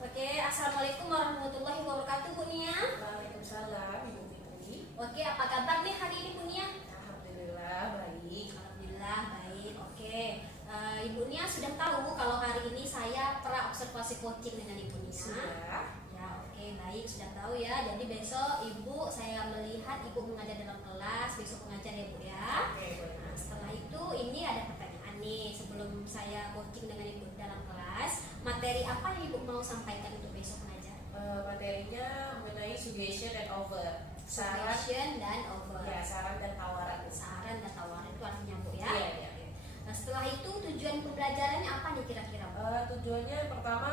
Oke, assalamualaikum warahmatullahi wabarakatuh, Bu Nia. Waalaikumsalam, Ibu Fitri. Oke, apa kabar nih hari ini, Bu Nia? Alhamdulillah baik. Alhamdulillah baik. Oke, Ibu Nia sudah tahu kalau hari ini saya pra observasi coaching dengan Ibu Nia. Sudah. Ya, oke, baik, sudah tahu ya. Jadi besok Ibu saya melihat Ibu mengajar dalam kelas, besok mengajar ya, Bu ya. Oke, boleh. Nah, setelah itu ini ada pertanyaan nih sebelum saya coaching dengan Ibu dalam kelas. Materi apa yang Ibu mau sampaikan untuk besok mengajar? Materinya mengenai suggestion and offer. Saran, Suggestion dan offer. ya, saran dan tawaran. Saran dan tawaran itu artinya, Bu ya. Iya, iya. Nah, setelah itu tujuan pembelajarannya apa nih kira-kira, Bu? Tujuannya yang pertama,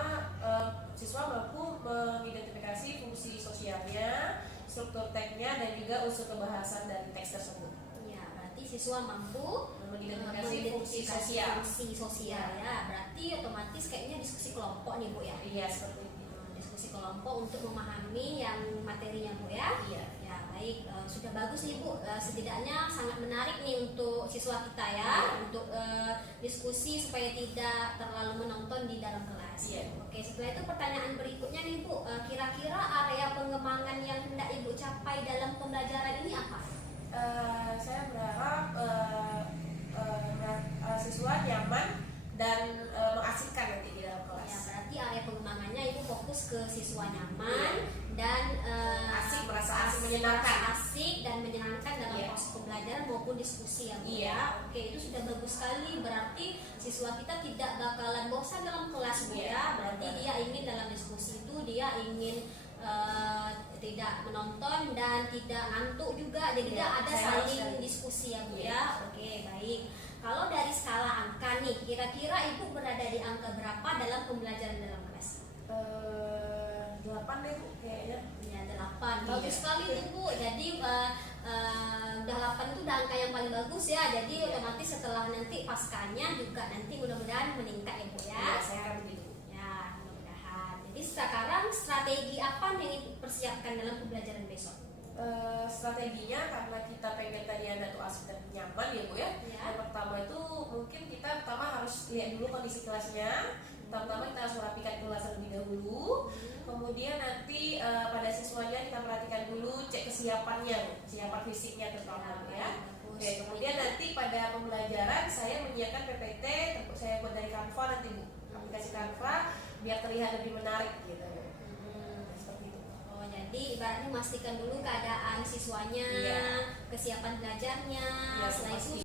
siswa mampu mengidentifikasi fungsi sosialnya, struktur teksnya, dan juga unsur kebahasan dari teks tersebut. Ya, berarti siswa mampu Mengidentifikasi fungsi sosial. fungsi sosial ya. Berarti otomatis kayaknya diskusi kelompok nih, Bu ya. Iya, seperti itu. Diskusi kelompok untuk memahami yang materinya, Bu ya. Iya. Ya, baik, sudah bagus nih, Bu. Setidaknya sangat menarik nih untuk siswa kita ya, untuk diskusi supaya tidak terlalu menonton di dalam kelas. Iya. Oke, setelah itu pertanyaan berikutnya nih, Bu. Kira-kira area pengembangan yang hendak Ibu capai dalam pembelajaran ini apa? Saya berharap siswa nyaman dan mengasihkan nanti di dalam Ya, kelas. berarti area pengembangannya Ibu fokus ke siswa nyaman dan Asik, merasa asik, menyenangkan. asik dan menyenangkan dalam Iya. proses pembelajaran maupun diskusi ya, Bu Iya. ya. Oke, itu sudah bagus sekali. Berarti siswa kita tidak bakalan bosan dalam kelas, Bu Iya, ya. Berarti benar. dia ingin dalam diskusi itu dia ingin tidak menonton dan tidak ngantuk juga. Jadi Iya, dia ada saya saling harus- diskusi ya, Bu Iya. ya. Oke, baik. Kalau dari skala angka nih, kira-kira Ibu berada di angka berapa dalam pembelajaran dalam kelas? 8 deh, Bu, kayaknya. Ya, 8. Iya. Bagus sekali nih, Bu. Jadi udah 8 itu udah angka yang paling bagus ya. Jadi Iya. otomatis setelah nanti paskanya juga nanti mudah-mudahan meningkat ya, Bu ya. Iya, saya akan begitu. Ya, mudah-mudahan. Jadi sekarang strategi apa yang Ibu persiapkan dalam pembelajaran besok? Strateginya karena kita pengen tadi ada tuh asik dan nyaman ya, Bu ya. Ya. Yang pertama itu mungkin kita pertama harus lihat dulu kondisi kelasnya. Pertama kita harus merapikan kelas terlebih dahulu. Kemudian nanti pada siswanya kita perhatikan dulu, cek kesiapannya, kesiapan fisiknya terutama ya. Bagus. Oke, kemudian nanti pada pembelajaran saya menyiapkan PPT, saya buat dari Canva nanti, Bu. Aplikasi Canva biar terlihat lebih menarik gitu. Seperti itu. Oh, jadi ibaratnya memastikan dulu keadaan siswanya, Iya. kesiapan belajarnya, Iya, setelah itu pasti.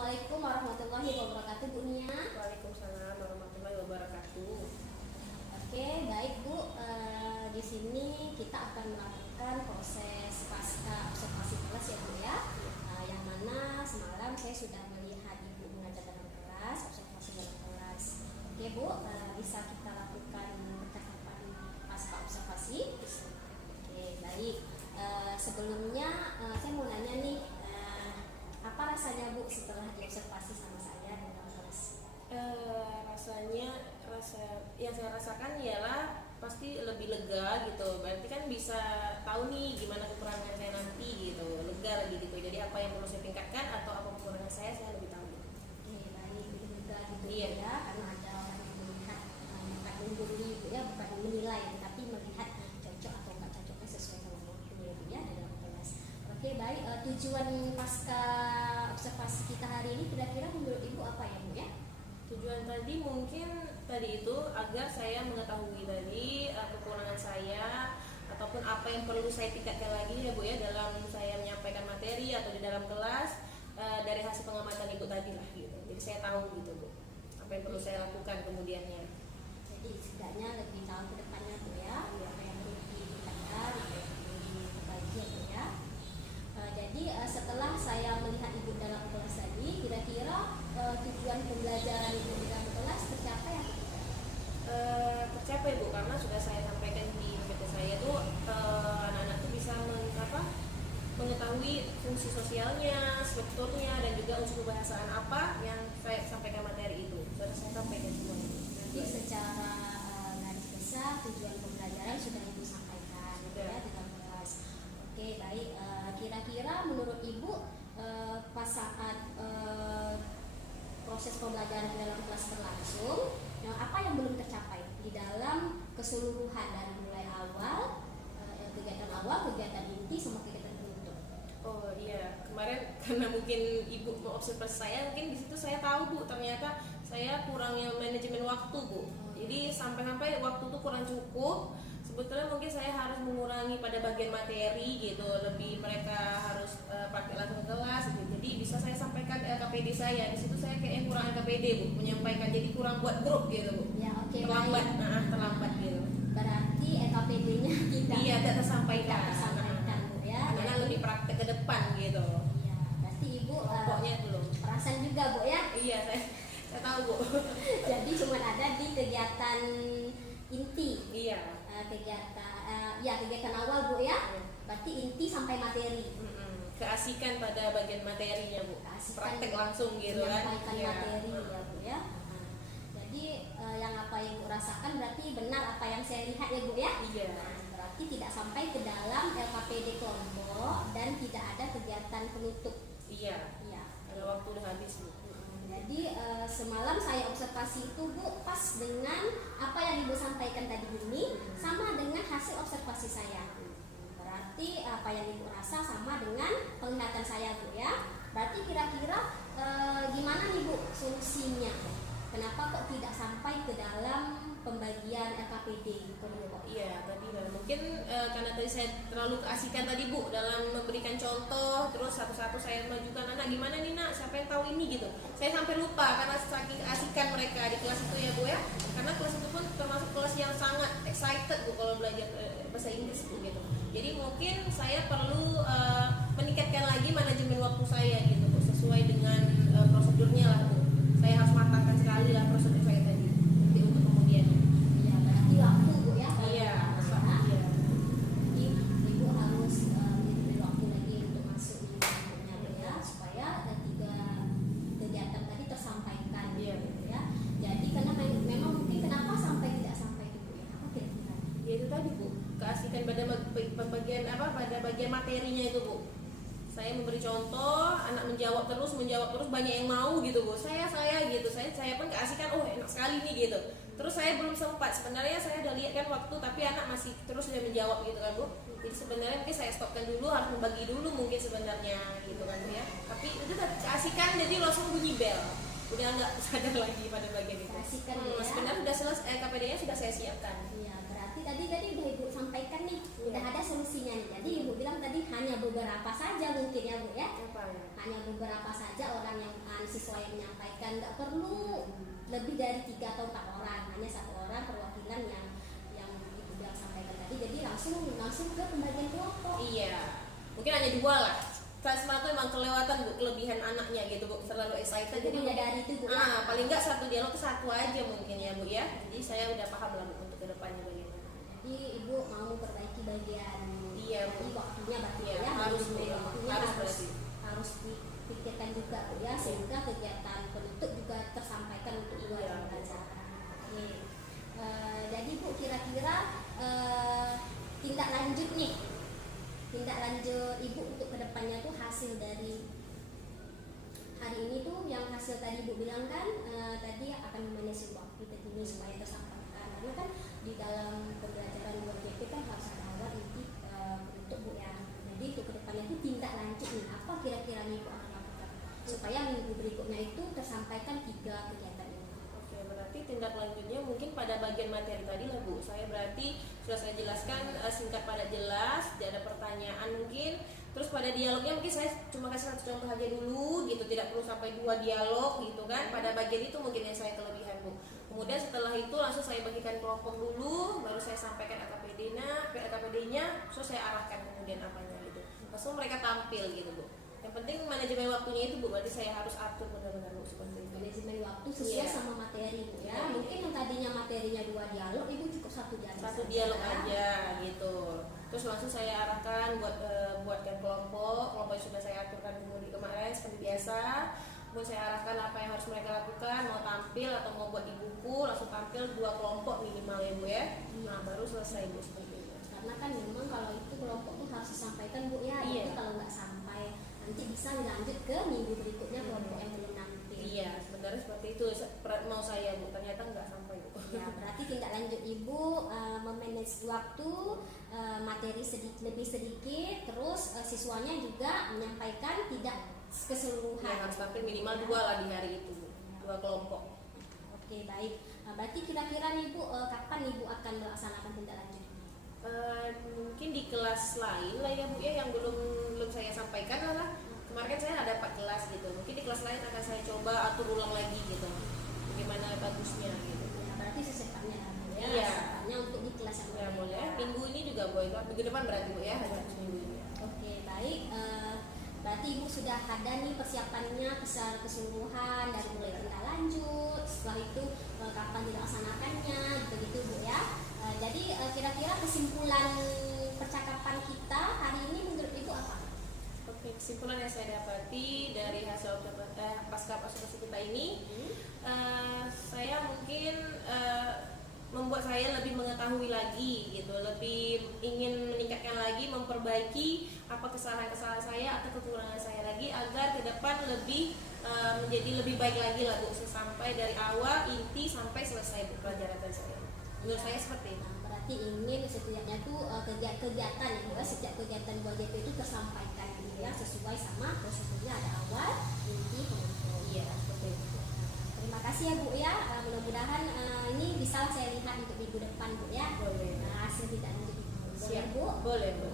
Assalamualaikum warahmatullahi wabarakatuh, Bu Nia. Waalaikumsalam warahmatullahi wabarakatuh. Oke, baik Bu. Di sini kita akan melakukan proses pasca observasi kelas ya Bu ya. Yang mana semalam saya sudah melihat Ibu mengajar dalam kelas, observasi dalam kelas. Oke Bu, bisa kita lakukan percakapan pasca observasi. Oke, baik. Sebelumnya saya mau nanya nih, apa rasanya Bu setelah diobservasi sama saya di dalam kelas? Yang saya rasakan ialah pasti lebih lega gitu. Berarti kan bisa tahu nih gimana kekurangan saya nanti gitu, lega lagi gitu. Jadi apa yang perlu saya tingkatkan atau apa kekurangan saya lebih tahu. Oke, baik, lebih lega gitu Iya. ya, karena ada orang yang melihat, bukan menggurui Bu ya, bukan menilai, tapi melihat cocok atau enggak cocoknya sesuai dengan waktu ya Bu ya di dalam kelas. Oke, baik. Tujuan pasca observasi kita hari ini kira-kira menurut Ibu apa ya Bu ya? Tujuan tadi mungkin itu agar saya mengetahui tadi kekurangan saya ataupun apa yang perlu saya tingkatkan lagi ya Bu ya dalam saya menyampaikan materi atau di dalam kelas dari hasil pengamatan Ibu tadi lah gitu. Jadi saya tahu gitu Bu apa yang perlu saya lakukan kemudiannya. Jadi setidaknya lebih tahu ke depannya Bu ya, Iya. apa yang perlu ditingkatkan, apa yang perlu diperbaiki ya Bu ya. Jadi setelah saya melihat Ibu dalam kelas tadi, kira-kira tujuan pembelajaran Ibu di dalam kelas tercapai apa Bu? Tercapai Bu, karena sudah saya sampaikan di PT saya tuh anak-anak tuh bisa mengetahui fungsi sosialnya, strukturnya, dan juga unsur kebahasaan apa yang saya sampaikan materi itu. Sudah saya sampaikan semuanya. Jadi secara garis besar tujuan pembelajaran sudah Ibu sampaikan ya di dalam kelas. Oke, baik. Kira-kira menurut Ibu pas saat proses pembelajaran di dalam kelas berlangsung, apa yang belum tercapai di dalam keseluruhan dari mulai awal kegiatan awal, kegiatan inti, sama kegiatan penutup? Oh iya, kemarin karena mungkin Ibu mau observasi saya, mungkin di situ saya tahu Bu, ternyata saya kurangnya manajemen waktu Bu. Jadi sampai-sampai waktu tuh kurang cukup. Sebetulnya mungkin saya harus mengurangi pada bagian materi gitu, lebih mereka harus praktik langsung ke kelas gitu. Jadi bisa saya sampaikan LKPD saya. Di situ saya kayaknya kurang LKPD Bu, menyampaikan, jadi kurang buat grup gitu Bu. Ya, oke, Terlambat, baik. terlambat gitu. Berarti LKPD-nya tidak Iya, tidak tersampaikan. tersampaikan Bu ya. Karena lebih praktek ke depan gitu. Iya, berarti Ibu Pokoknya belum. perasan juga Bu ya. Iya, saya tahu Bu. Jadi cuma ada di kegiatan inti, Iya. kegiatan awal Bu ya. Berarti inti sampai materi. Keasikan pada bagian materinya Bu. Keasikan Praktek langsung gitu kan. menyampaikan Iya. materi ya Bu ya. Jadi yang apa yang Bu rasakan berarti benar apa yang saya lihat ya Bu ya. Iya. Berarti tidak sampai ke dalam LKPD kelompok dan tidak ada kegiatan penutup. Iya. Iya. Ada waktu udah habis Bu. Jadi semalam saya observasi itu Bu pas dengan apa yang Ibu sampaikan tadi ini sama dengan hasil observasi saya. Berarti apa yang Ibu rasa sama dengan penglihatan saya Bu ya. Berarti kira-kira gimana nih Bu solusinya? Kenapa kok tidak sampai ke dalam pembagian LKPD kelompok? Iya, tadi mungkin karena tadi saya terlalu keasikan tadi Bu dalam memberikan contoh, terus satu-satu saya majukan anak gimana nih Nak, siapa yang tahu ini gitu. Saya sampai lupa karena saking keasikan mereka di kelas itu ya Bu ya. Karena kelas itu pun termasuk kelas yang sangat excited Bu kalau belajar bahasa Inggris Bu gitu. Jadi mungkin saya perlu meningkatkan lagi manajemen waktu saya gitu Bu, sesuai dengan prosedurnya lah Bu. Saya harus matangkan sekali lah prosedur saya tadi untuk kemudian. Ya berarti waktu Bu ya. Iya. Jadi Ibu harus diberi waktu lagi untuk masuk di bukunya Bu ya, supaya tiga kegiatan tadi tersampaikan Iya. gitu ya. Jadi karena memang mungkin kenapa sampai tidak sampai itu Bu ya? Apa kira-kira? Ya itu tadi Bu, keasikan pada bagian materinya itu Bu. Saya memberi contoh, anak menjawab terus banyak yang mau gitu Bu. Saya gitu. Saya pun keasikan, oh enak sekali nih gitu. Terus saya belum sempat, sebenarnya saya udah lihat kan waktu, tapi anak masih terus dia menjawab gitu kan Bu. Jadi sebenarnya mungkin saya stopkan dulu, harus membagi dulu mungkin sebenarnya gitu kan Bu ya. Tapi itu udah keasikan, jadi langsung bunyi bel. Udah nggak sadar lagi pada bagian itu. Keasikan ya. Sebenarnya sudah selesai, KPD-nya sudah saya siapkan. Iya, berarti tadi udah Ibu sampaikan nih, udah ada solusinya nih. Jadi Ibu bilang tadi hanya beberapa saja mungkin ya Bu ya. Apa ya? Hanya beberapa saja orang yang mahasiswa yang menyampaikan, nggak perlu lebih dari 3 atau 4 orang, hanya 1 orang perwakilan yang Ibu bilang sampaikan tadi. Jadi langsung ke pembagian kelompok. Iya, mungkin hanya 2 lah. Transmart itu emang kelewatan Bu, kelebihan anaknya gitu Bu, terlalu excited. Jadi menyadari itu Bu. Paling nggak 1 dialog itu 1 aja mungkin ya Bu ya. Jadi saya udah paham lah Bu untuk kedepannya bagaimana. Jadi Ibu mau memperbaiki bagian Bu. Waktunya berarti Iya, ya, harus waktunya berarti. harus dipikirkan juga Bu ya, sehingga kegiatan penutup juga tersampaikan untuk dua pelajaran. Oke. Jadi Bu, kira-kira tindak lanjut Ibu untuk kedepannya tuh hasil dari hari ini tuh, yang hasil tadi Ibu bilang kan tadi akan memanage waktu ini supaya tersampaikan, karena kan di dalam pembelajaran 2GP kan harus ada awal, inti, penutup Bu ya. Jadi untuk kedepannya itu tindak lanjut nih, apa kira-kira nih Ibu akan lakukan supaya minggu berikutnya itu tersampaikan 3 kegiatan ini. Oke, berarti tindak lanjutnya mungkin pada bagian materi tadi lah Bu. Saya berarti sudah saya jelaskan singkat padat jelas, tidak ada pertanyaan mungkin. Terus pada dialognya mungkin saya cuma kasih 1 contoh aja dulu gitu, tidak perlu sampai 2 dialog gitu kan. Pada bagian itu mungkin yang saya kelebihan Bu. Kemudian setelah itu langsung saya bagikan kelompok dulu, baru saya sampaikan AKPD-nya, so saya arahkan kemudian apanya gitu. Langsung mereka tampil gitu Bu. Yang penting manajemen waktunya itu Bu, berarti saya harus atur benar-benar Bu seperti itu. Manajemen waktu sesuai sama materi Bu ya. Mungkin yang tadinya materinya 2 dialog, Ibu cukup 1 dialog. 1 dialog aja gitu. Terus langsung saya arahkan buatkan kelompok yang sudah saya aturkan dulu kemarin seperti biasa. Kemudian saya arahkan apa yang harus mereka lakukan, mau tampil atau mau buat di buku, langsung tampil 2 kelompok minimal ya Bu ya. Nah baru selesai Bu seperti itu. Karena kan memang kalau itu kelompok tuh harus disampaikan Bu ya. Itu kalau nggak sampai nanti bisa dilanjut ke minggu berikutnya kelompok yang belum nampil. Iya, sebenarnya seperti itu mau saya Bu, ternyata nggak sampai Bu. Ya, berarti tindak lanjut Ibu memanage waktu, materi lebih sedikit, terus siswanya juga menyampaikan tidak keseluruhan. Ya, harus tampil minimal 2 lah di hari itu Bu, 2 kelompok. Oke, baik. Berarti kira-kira nih Bu, kapan Ibu akan melaksanakan tindak lanjut? Mungkin di kelas lain lah ya Bu ya, yang belum saya sampaikan lah. Kemarin kan saya ada 4 kelas gitu, mungkin di kelas lain akan saya coba atur ulang lagi gitu, bagaimana bagusnya gitu. Ya, berarti secepatnya ya. Iya. Secepatnya untuk di kelas yang ya boleh. Minggu ini juga boleh, minggu depan berarti Bu ya, minggu ini. Oke, baik. Berarti Ibu sudah ada nih persiapannya secara keseluruhan, dari mulai tindak lanjut, setelah itu kapan dilaksanakannya, begitu Bu ya. Jadi kira-kira kesimpulan percakapan kita hari ini menurut Ibu apa? Oke, kesimpulan yang saya dapati dari hasil pasca observasi kita ini, saya mungkin membuat saya lebih mengetahui lagi gitu, lebih ingin meningkatkan lagi, memperbaiki apa kesalahan-kesalahan saya atau kekurangan saya lagi agar ke depan lebih menjadi lebih baik lagi lah Bu, sampai dari awal inti sampai selesai Bu pelajaran saya. Menurut saya seperti itu. Berarti ingin setidaknya tuh kegiatan ya, setiap kegiatan 2GP itu tersampaikan gitu ya, sesuai sama prosedurnya, ada awal, inti, penutup. Iya, seperti itu. Terima kasih ya Bu ya, mudah-mudahan ini bisa saya lihat untuk minggu depan Bu ya. Boleh. Hasil tidak lanjut Ibu. Boleh Siap Bu? Boleh Bu.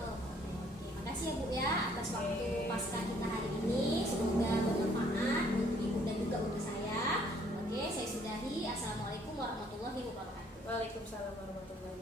Terima kasih ya Bu ya atas waktu pasca kita hari ini, semoga bermanfaat untuk Ibu dan juga untuk saya. Oke, saya sudahi. Assalamualaikum warahmatullahi wabarakatuh. Waalaikumsalam warahmatullahi wabarakatuh.